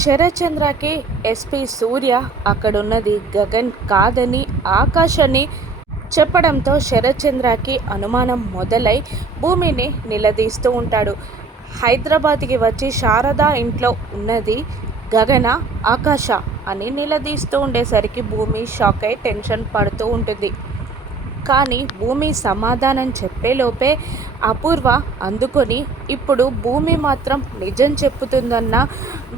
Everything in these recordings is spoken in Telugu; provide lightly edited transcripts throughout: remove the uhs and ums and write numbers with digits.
శరత్చంద్రకి ఎస్పీ సూర్య అక్కడున్నది గగన్ కాదని ఆకాష్ అని చెప్పడంతో శరత్చంద్రకి అనుమానం మొదలై భూమిని నిలదీస్తూ ఉంటాడు. హైదరాబాద్కి వచ్చి శారద ఇంట్లో ఉన్నది గగన ఆకాశ అని నిలదీస్తూ ఉండేసరికి భూమి షాక్ అయి టెన్షన్ పడుతూ ఉంటుంది. కానీ భూమి సమాధానం చెప్పేలోపే అపూర్వ అందుకొని ఇప్పుడు భూమి మాత్రం నిజం చెప్పుతుందన్న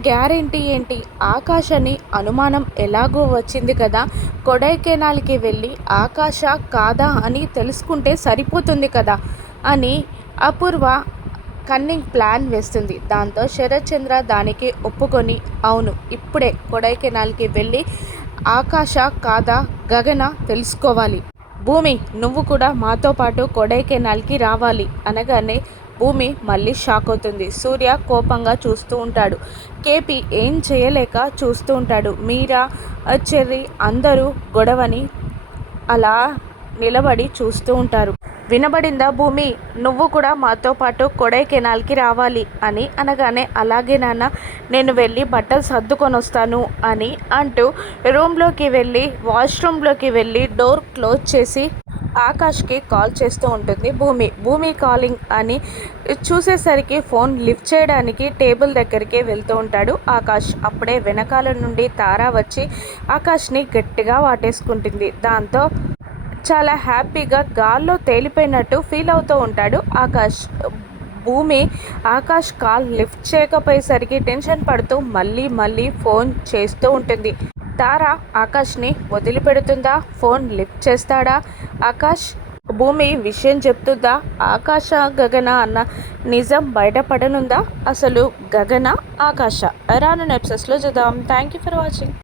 గ్యారెంటీ ఏంటి? ఆకాష్ అని అనుమానం ఎలాగో వచ్చింది కదా, కొడైకెనాల్కి వెళ్ళి ఆకాష కాదా అని తెలుసుకుంటే సరిపోతుంది కదా అని అపూర్వ కన్నింగ్ ప్లాన్ వేస్తుంది. దాంతో శరత్చంద్ర దానికి ఒప్పుకొని అవును ఇప్పుడే కొడైకెనాల్కి వెళ్ళి ఆకాష కాదా గగన తెలుసుకోవాలి. భూమి నువ్వు కూడా మాతో పాటు కొడైకెనాల్కి రావాలి అనగానే భూమి మళ్ళీ షాక్ అవుతుంది. సూర్య కోపంగా చూస్తూ ఉంటాడు. కేపీ ఏం చేయలేక చూస్తూ ఉంటాడు. మీరా చెర్రీ అందరూ గొడవని అలా నిలబడి చూస్తూ ఉంటారు. వినబడిందా భూమి, నువ్వు కూడా మాతో పాటు కొడైకెనాల్కి రావాలి అని అనగానే అలాగే నాన్న, నేను వెళ్ళి బట్టలు సర్దుకొని వస్తాను అని అంటూ రూమ్లోకి వెళ్ళి వాష్రూమ్లోకి వెళ్ళి డోర్ క్లోజ్ చేసి ఆకాష్కి కాల్ చేస్తూ ఉంటుంది భూమి. భూమి కాలింగ్ అని చూసేసరికి ఫోన్ లిఫ్ట్ చేయడానికి టేబుల్ దగ్గరికి వెళ్తూ ఉంటాడు ఆకాష్. అప్పుడే వెనకాల నుండి తారా వచ్చి ఆకాష్ని గట్టిగా వాటేసుకుంటుంది. దాంతో చాలా హ్యాపీగా గాల్లో తేలిపోయినట్టు ఫీల్ అవుతూ ఉంటాడు ఆకాష్. భూమి ఆకాష్ కాల్ లిఫ్ట్ చేయకపోయేసరికి టెన్షన్ పడుతూ మళ్ళీ ఫోన్ చేస్తూ ఉంటుంది. తారా ఆకాష్ని వదిలిపెడుతుందా? ఫోన్ లిఫ్ట్ చేస్తాడా ఆకాష్? భూమి విషయం చెప్తుందా? ఆకాశ గగన అన్న నిజం బయటపడనుందా? అసలు గగన ఆకాశ రానున్న ఎపిసోడ్స్లో చూద్దాం. Thank you for watching.